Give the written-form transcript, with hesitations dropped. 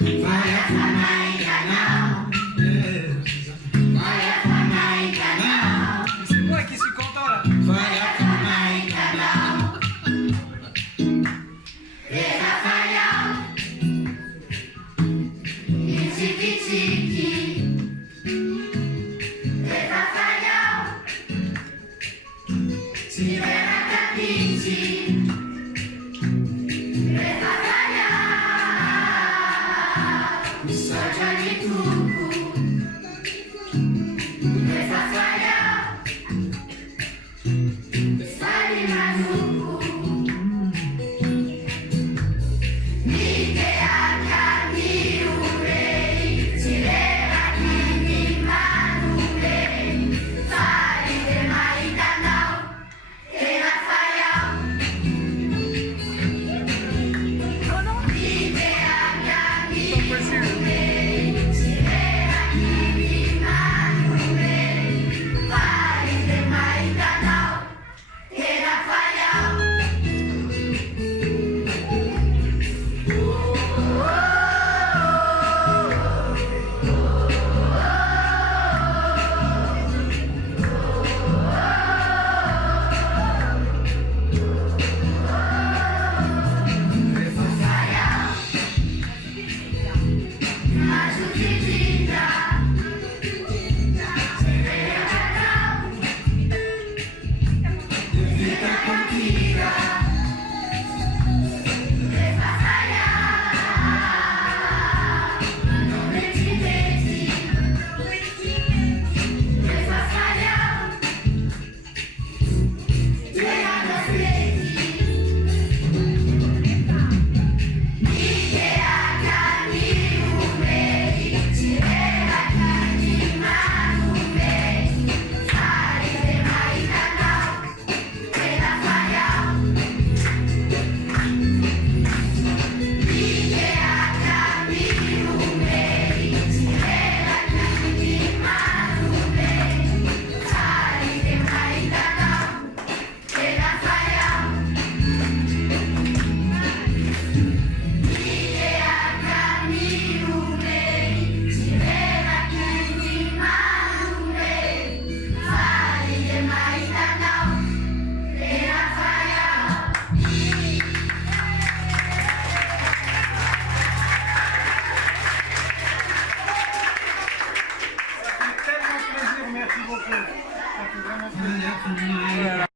Vai afanar em canal. Vai afanar em canal. Ué, que se conta ora. Vai afanar em canal. Vê Rafael. E tique-tique. Vê Rafael. Se vê na capite. Vê Rafael. Só de tudo. Vê Rafael. Sai maluco. Miguel.